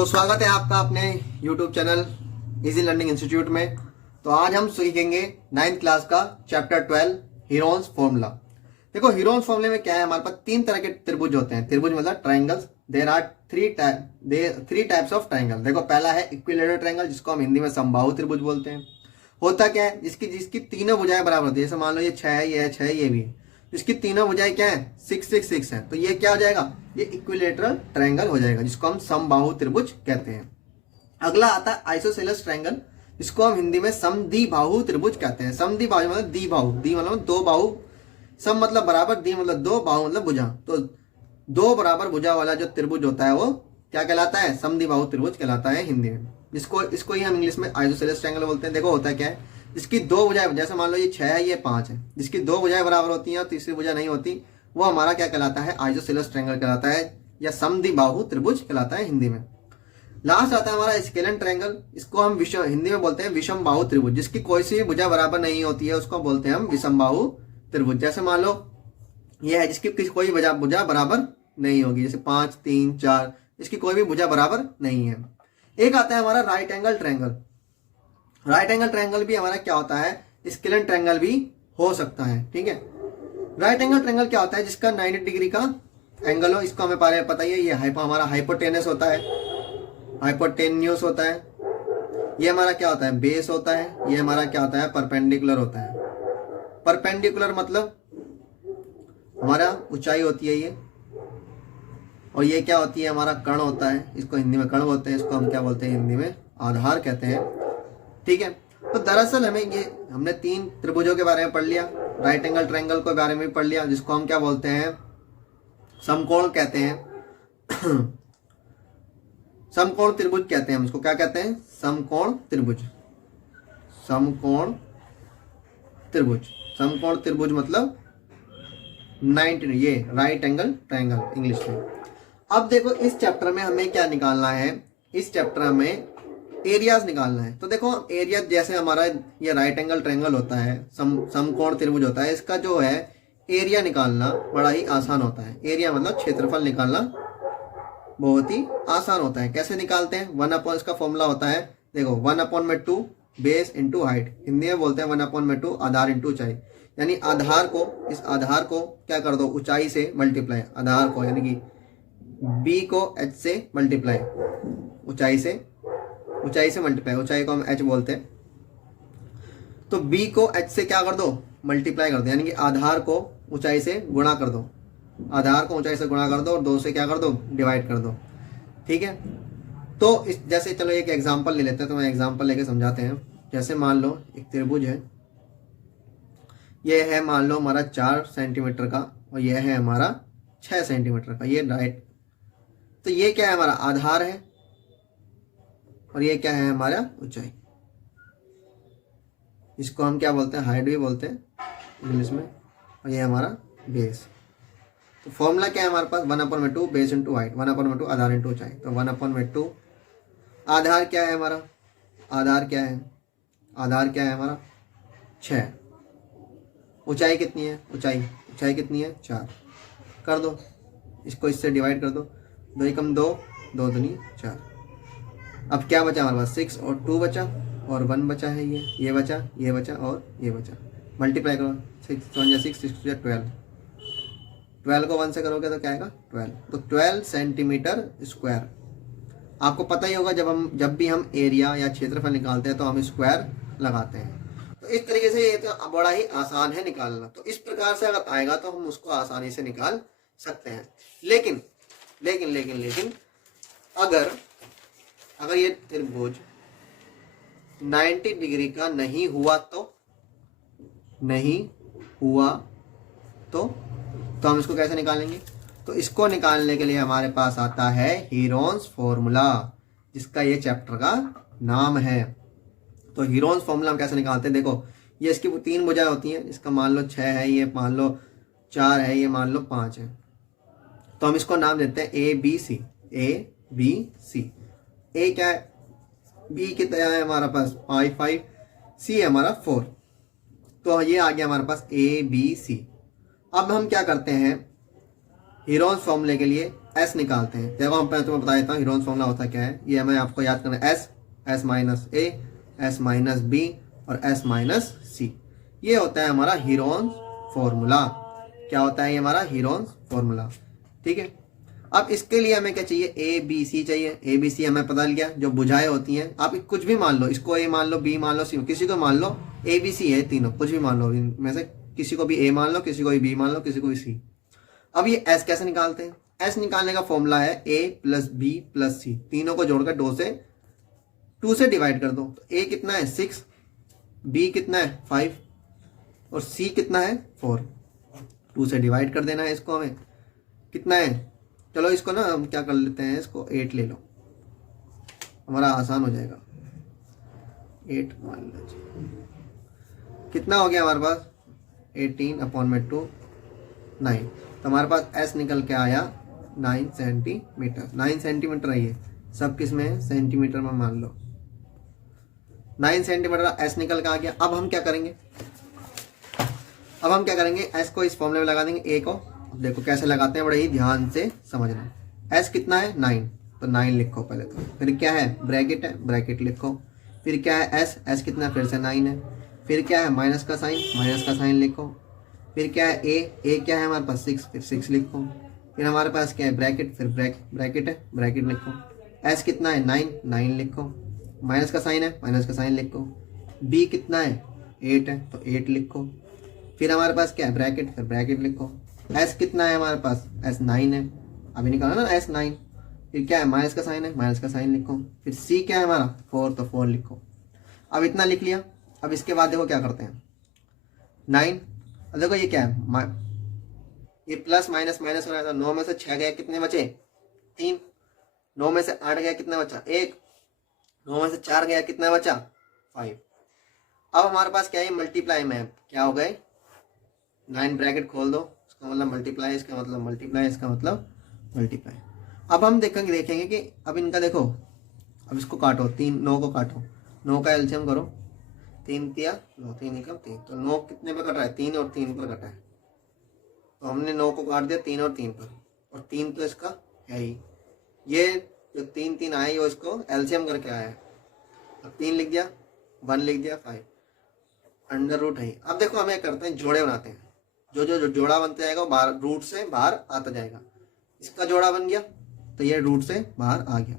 तो स्वागत है आपका अपने YouTube channel easy learning institute में। तो आज हम सीखेंगे 9th क्लास का चैप्टर 12 हीरोन्स फॉर्मूला। देखो हीरोन्स फॉर्मूले में क्या है, हमारे पास तीन तरह के त्रिभुज होते हैं। त्रिभुज मतलब triangles. There are three types of triangle. देखो पहला है इक्विलेटरल ट्राइंगल, जिसको हम हिंदी में समबाहु त्रिभुज बोलते हैं। होता क्या है, जिसकी तीनों भुजाएं बराबर होती है। जैसे मान लो ये 6 है, ये है 6 है, ये भी है। इसकी तीनों भुजाएं क्या है, 6 6 6 है। तो ये क्या हो जाएगा, ये इक्विलेटरल ट्रायंगल हो जाएगा, जिसको हम समबाहु त्रिभुज कहते हैं। अगला आता है आइसोसेलेस ट्रायंगल, जिसको हम हिंदी में समद्विबाहु त्रिभुज कहते हैं। समद्विबाहु मतलब द्विबाहु, द्वि मतलब दो बाहु, सम मतलब बराबर, द्वि मतलब दो, बाहु मतलब भुजा। तो दो बराबर भुजा वाला जो त्रिभुज होता है वो क्या कहलाता है, समद्विबाहु त्रिभुज कहलाता है हिंदी में। इसको ही हम इंग्लिश में आइसोसेलेस ट्रायंगल बोलते हैं। देखो होता क्या है, जिसकी दो भुजाएं, जैसे मान लो ये 6 है, ये 5 है, जिसकी दो भुजाएं बराबर होती हैं और तीसरी भुजा नहीं होती, वो हमारा क्या कहलाता है, आइसोसेलेस ट्रायंगल कहलाता है, या समद्विबाहु त्रिभुज कहलाता है हिंदी में। लास्ट आता है हमारा स्केलन ट्रायंगल। इसको हम हिंदी में बोलते हैं विषम बाहु त्रिभुज। जिसकी कोई सी भी भुजा बराबर नहीं होती है उसको बोलते हैं हम विषम बाहु त्रिभुज। जैसे मान लो ये है, जिसकी कोई भुजा बराबर नहीं होगी, जैसे 5 3 4, इसकी कोई भी भुजा बराबर नहीं है। एक आता है हमारा right angle triangle. Right angle triangle भी हमारा क्या होता है, स्केलन ट्रायंगल भी हो सकता है। ठीक है, राइट एंगल ट्रायंगल क्या होता है, जिसका 90 डिग्री का एंगल हो। इसको हमें पता ही है, ये हमारा हाइपोटेनस होता है, हाइपोटेन्यूस होता है। ये हमारा क्या होता है, बेस होता है। ये हमारा क्या होता है, परपेंडिकुलर होता है। परपेंडिकुलर मतलब हमारा ऊंचाई होती है ये, और ये क्या होती है, हमारा कर्ण होता है। इसको हिंदी में कर्ण बोलते हैं, इसको हम क्या बोलते हैं, हिंदी में आधार कहते हैं। ठीक है, तो दरअसल हमने तीन त्रिभुजों के बारे में पढ़ लिया, राइट एंगल ट्रायंगल के बारे में भी पढ़ लिया, जिसको हम क्या बोलते हैं, समकोण कहते हैं। समकोण त्रिभुज कहते हैं हम इसको। क्या कहते हैं, समकोण त्रिभुज। समकोण त्रिभुज, समकोण त्रिभुज मतलब 90, ये राइट एंगल ट्रायंगल इंग्लिश में। अब देखो इस चैप्टर में हमें क्या निकालना है, इस चैप्टर में एरियाज निकालना है। तो देखो एरिया, जैसे हमारा ये राइट एंगल ट्रायंगल होता है, समकोण त्रिभुज होता है, इसका जो है एरिया निकालना बड़ा ही आसान होता है। एरिया मतलब क्षेत्रफल निकालना बहुत ही आसान होता है। कैसे निकालते हैं, 1/, इसका फॉर्मूला होता है, देखो 1/2 बेस इंटू हाइट। हिंदी में बोलते हैं 1/2 आधार इंटू ऊंचाई। यानी आधार को, इस आधार को क्या कर दो, ऊंचाई से मल्टीप्लाई। आधार को यानी कि b को h से मल्टीप्लाई, ऊंचाई से मल्टीप्लाई। ऊंचाई को हम h बोलते हैं, तो b को h से क्या कर दो, मल्टीप्लाई कर दो। यानी कि आधार को ऊंचाई से गुणा कर दो, आधार को ऊंचाई से गुणा कर दो और 2 से क्या कर दो, डिवाइड कर दो। ठीक है, तो इस जैसे चलो एक एग्जांपल ले लेते हैं, तो मैं एग्जांपल लेके समझाते हैं। जैसे मान लो एक त्रिभुज है, ये है मान लो हमारा 4 सेंटीमीटर का, और यह है हमारा 6 सेंटीमीटर का। ये राइट, तो ये क्या है, हमारा आधार है, और ये क्या है, हमारा ऊंचाई। इसको हम क्या बोलते हैं, हाइट भी बोलते हैं इंग्लिश में, और ये हमारा बेस। तो फॉर्मूला क्या है हमारे पास, 1/2 बेस इंटू हाइट, 1/2 आधार इंटू ऊंचाई। तो 1/2 आधार क्या है हमारा, आधार क्या है, आधार क्या है हमारा 6। ऊंचाई कितनी है, ऊंचाई कितनी है, 4। कर दो, इसको इससे डिवाइड कर दो, 2 एकम 2, 2 दूनी 4। अब क्या बचा हमारे पास, 6 और 2 बचा, और 1 बचा है, ये बचा, ये बचा और ये बचा। मल्टीप्लाई करो, 6 6 6 12। 12 को 1 से करोगे तो क्या आएगा, 12। तो 12 सेंटीमीटर स्क्वायर। आपको पता ही होगा, जब भी हम एरिया या क्षेत्रफल निकालते हैं तो हम स्क्वायर लगाते हैं। तो इस तरीके से ये तो बड़ा ही आसान है निकालना। तो इस प्रकार से अगर आएगा तो हम उसको आसानी से निकाल सकते हैं। लेकिन अगर ये त्रिभुज 90 डिग्री का नहीं हुआ तो हम इसको कैसे निकालेंगे। तो इसको निकालने के लिए हमारे पास आता है हीरोन्स फॉर्मूला, जिसका ये चैप्टर का नाम है। तो हीरोन्स फॉर्मूला हम कैसे निकालते हैं, देखो ये इसकी 3 भुजाएं होती हैं। इसका मान लो 6 है, ये मान लो 4 है, ये मान लो 5 है। तो हम इसको नाम देते हैं ABC। ए क्या है, बी कितना है हमारा पास 5, सी है हमारा 4। तो ये आ गया हमारे पास ABC। अब हम क्या करते हैं, हीरोन्स फॉर्मूले के लिए एस निकालते हैं। देखो हम पहले तुम्हें बता देता हूँ हीरोन्स फॉर्मूला होता क्या है। ये हमें आपको याद करना है, एस, एस माइनस ए, एस माइनस बी और एस माइनस सी। ये होता है हमारा हीरोन्स फॉर्मूला। क्या होता है ये हमारा हीरोन्स फॉर्मूला, ठीक है। अब इसके लिए हमें क्या चाहिए, ए बी सी चाहिए। ए बी सी हमें पता लिया, जो बुझाएं होती हैं। आप कुछ भी मान लो, इसको ए मान लो, बी मान लो, सी, किसी को मान लो, ए बी सी है तीनों, कुछ भी मान लो इनमें से, किसी को भी ए मान लो, किसी को भी बी मान लो, किसी को भी सी। अब ये एस कैसे निकालते हैं, एस निकालने का फॉर्मूला है ए प्लस बी प्लस सी, तीनों को जोड़कर टू से डिवाइड कर दो। तो ए कितना है 6, बी कितना है 5 और सी कितना है 4। 2 से डिवाइड कर देना है इसको हमें, कितना है, चलो इसको ना हम क्या कर लेते हैं, इसको 8 ले लो, हमारा आसान हो जाएगा। 8 मान लो, कितना हो गया हमारे पास 18/2 9। तो हमारे पास एस निकल के आया 9 सेंटीमीटर। 9 सेंटीमीटर है, ये सब किस में है, सेंटीमीटर में मान लो। 9 सेंटीमीटर एस निकल के आ गया। अब हम क्या करेंगे, एस को इस फॉर्मूले में लगा देंगे, ए को। देखो कैसे लगाते हैं, बड़े ही ध्यान से समझना। एस कितना है 9, तो 9 लिखो पहले तो। फिर क्या है, ब्रैकेट है, ब्रैकेट लिखो। फिर क्या है एस, एस कितना है, फिर से 9 है। फिर क्या है माइनस का साइन लिखो। फिर क्या है ए क्या है हमारे पास 6, फिर 6 लिखो। फिर हमारे पास क्या है ब्रैकेट, फिर ब्रैकेट है, ब्रैकेट लिखो। एस कितना है 9 लिखो। माइनस का साइन लिखो। बी कितना है 8 है, तो 8 लिखो। फिर हमारे पास क्या है ब्रैकेट, फिर ब्रैकेट लिखो। एस कितना है हमारे पास, एस 9 है, अभी निकाला ना एस 9। फिर क्या है माइनस का साइन लिखो। फिर सी क्या है हमारा 4, तो 4 लिखो। अब इतना लिख लिया। अब इसके बाद देखो क्या करते हैं, 9, अब देखो ये क्या है, ये प्लस माइनस हो रहा था। 9 में से 6 गया, कितने बचे 3। 9 में से 8 गया, कितना बचा 1। 9 में से 4 गया, कितना बचा 5। अब हमारे पास क्या है, मल्टीप्लाई में क्या हो गए, 9 ब्रैकेट खोल दो, इसका मतलब मल्टीप्लाई, इसका मतलब मल्टीप्लाई, इसका मतलब मल्टीप्लाई। अब हम देखेंगे कि अब इनका देखो, अब इसको काटो, 9 को काटो, 9 का एलसीएम करो, 3 तिया 9, 3 एकम 3, तो 9 कितने पे कट रहा है, 3 और 3 पर कटा है। तो हमने 9 को काट दिया 3 और 3 पर, और 3 तो इसका है ही। ये जो 3 आए वो इसको एलसीएम करके आया है। अब 3 लिख दिया, 1 लिख दिया, 5 अंडर रूट है। अब देखो हमें करते हैं जोड़े बनाते हैं। जो जोड़ा बनता जाएगा वो बाहर रूट से बाहर आता जाएगा। इसका जोड़ा बन गया तो ये रूट से बाहर आ गया।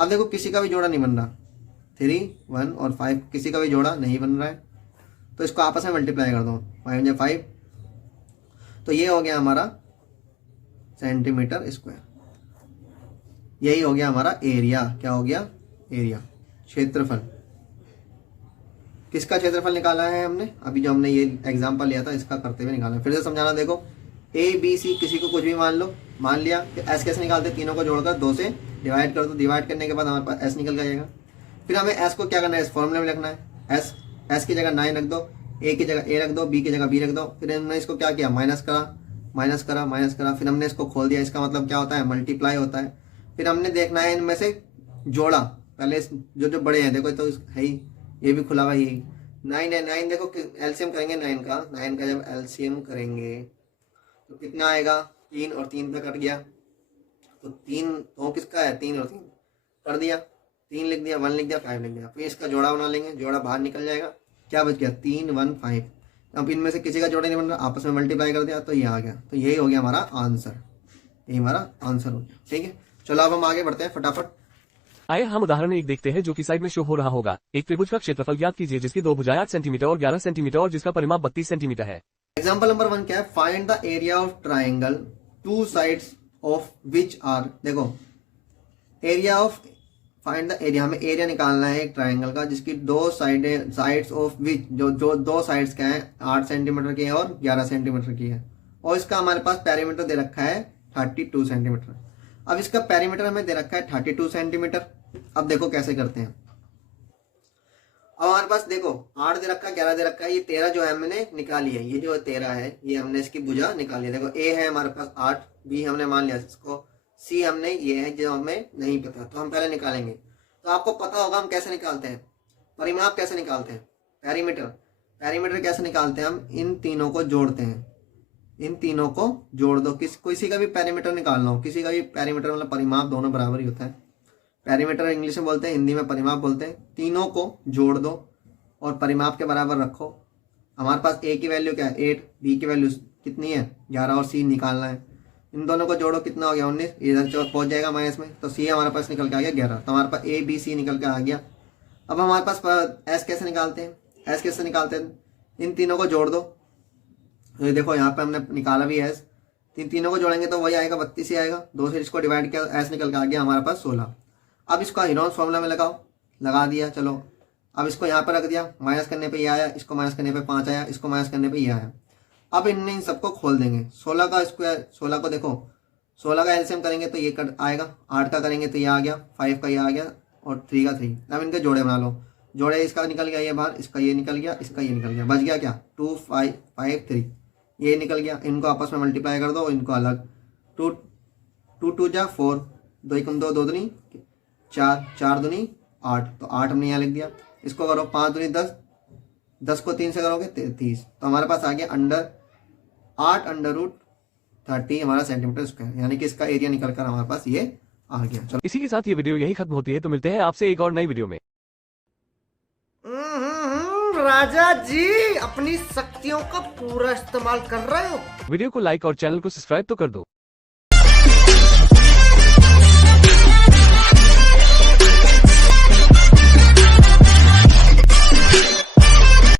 अब देखो किसी का भी जोड़ा नहीं बन रहा, 3, 1 और 5 किसी का भी जोड़ा नहीं बन रहा है, तो इसको आपस में मल्टीप्लाई कर दो, 5 या 5, तो ये हो गया हमारा सेंटीमीटर स्क्वायर। यही हो गया हमारा एरिया। क्या हो गया, एरिया, क्षेत्रफल। किसका क्षेत्रफल निकाला है हमने, अभी जो हमने ये एग्जांपल लिया था इसका करते हुए निकाला। फिर से समझाना, देखो ए बी सी किसी को कुछ भी मान लो, मान लिया। फिर एस कैसे निकालते, तीनों को जोड़कर 2 से डिवाइड कर दो। डिवाइड करने के बाद हमारे पास एस निकल जाएगा। फिर हमें एस को क्या करना है, इस फॉर्मूले में लिखना है। एस की जगह 9 रख दो, ए की जगह ए रख दो, बी की जगह बी रख दो। फिर हमने इसको क्या किया, माइनस करा। फिर हमने इसको खोल दिया, इसका मतलब क्या होता है, मल्टीप्लाई होता है। फिर हमने देखना है इनमें से जोड़ा, पहले जो बड़े हैं, देखो तो है ही, ये भी खुला हुआ ही 9 है। 9 देखो एलसीएम करेंगे 9 का जब एलसीएम करेंगे तो कितना आएगा, 3 और 3 पे कट गया, तो 3 तो किसका है, 3 और 3 कर दिया, 3 लिख दिया, 1 लिख दिया, 5 लिख दिया। फिर इसका जोड़ा बना लेंगे, जोड़ा बाहर निकल जाएगा, क्या बच गया 3, 1, 5। अब इनमें से किसी का जोड़ा नहीं बन रहा, आपस में मल्टीप्लाई कर दिया तो ये आ गया। तो यही हो गया हमारा आंसर, यही हमारा आंसर हो गया। ठीक है, चलो अब हम आगे बढ़ते हैं फटाफट। आइए हम उदाहरण एक देखते हैं जो कि साइड में शो हो रहा होगा। एक त्रिभुज का क्षेत्रफल ज्ञात कीजिए जिसकी 2 भुजाएं 8 सेंटीमीटर और 11 सेंटीमीटर और जिसका परिमाप 32 सेंटीमीटर है। एग्जाम्पल नंबर 1 क्या है, find the area of triangle 2 sides of which are, देखो area of, find the area, हमें एरिया निकालना है एक ट्राइंगल का जिसकी 2 साइड्स ऑफ विच, जो 2 साइड्स क्या है 8 सेंटीमीटर की है और 11 सेंटीमीटर की है, और इसका हमारे पास पेरीमीटर दे रखा है 32 सेंटीमीटर। अब इसका पेरीमीटर हमें दे रखा है 32 सेंटीमीटर। अब देखो कैसे करते हैं। अब हमारे पास देखो 8 दे रखा है, 11 दे रखा है, ये 13 जो है हमने निकाली है, ये जो 13 है ये हमने इसकी भुजा निकाली है। देखो ए है हमारे पास 8, बी हमने मान लिया इसको, सी हमने ये है जो हमें नहीं पता, तो हम पहले निकालेंगे। तो आपको पता होगा हम कैसे निकालते हैं, परिमाप कैसे निकालते हैं, पेरीमीटर कैसे निकालते हैं, हम इन तीनों को जोड़ते हैं। इन तीनों को जोड़ दो। किसी का भी पेरीमीटर निकालना हो, किसी का भी पेरीमीटर मतलब परिमाप दोनों बराबर ही होता है। पेरीमीटर इंग्लिश में बोलते हैं, हिंदी में परिमाप बोलते हैं। तीनों को जोड़ दो और परिमाप के बराबर रखो। हमारे पास ए की वैल्यू क्या है 8, बी की वैल्यू कितनी है 11 और सी निकालना है। इन दोनों को जोड़ो, कितना हो गया 19, इधर पहुंच जाएगा माइनस में, तो सी हमारे पास निकल के आ गया 11। तो हमारे पास ए बी सी निकल के आ गया। अब हमारे पास एस कैसे निकालते हैं, एस कैसे निकालते हैं, इन तीनों को जोड़ दो। ये देखो यहाँ पे हमने निकाला भी एस, इन तीनों को जोड़ेंगे तो वही आएगा 32 ही आएगा। 2 से इसको डिवाइड किया, एस निकल के आ गया हमारे पास 16। अब इसको हीरोन्स फॉर्मूला में लगाओ, लगा दिया। चलो अब इसको यहाँ पर रख दिया, माइनस करने पे ये आया, इसको माइनस करने पे 5 आया, इसको माइनस करने पे ये आया। अब इन सबको खोल देंगे। 16 का स्क्वायर, 16 को देखो, 16 का एलसीएम करेंगे तो ये कट आएगा, 8 का करेंगे तो ये आ गया, 5 का ये आ गया और 3 का 3। अब इनके जोड़े बना लो। जोड़े इसका निकल गया ये बाहर, इसका ये निकल गया, इसका ये निकल गया, बच गया क्या 2 5 5 3, ये निकल गया। इनको आपस में मल्टीप्लाई कर दो, इनको अलग। 2 2 2 जा 4, 2 1 2, 2 दूनी 4, 4 दूनी 8, तो 8 हमने यहाँ लिख दिया। इसको करो 5 दूनी 10, 10 को 3 से करोगे 30, तो हमारे पास आ गया 8/√30 हमारा सेंटीमीटर स्क्वायर, यानी कि इसका एरिया निकल कर हमारे पास ये आ गया। चलो इसी के साथ ये वीडियो यही खत्म होती है, तो मिलते हैं आपसे एक और नई वीडियो में। राजा जी अपनी शक्तियों का पूरा इस्तेमाल कर रहे हो। वीडियो को लाइक और चैनल को सब्सक्राइब तो कर दो।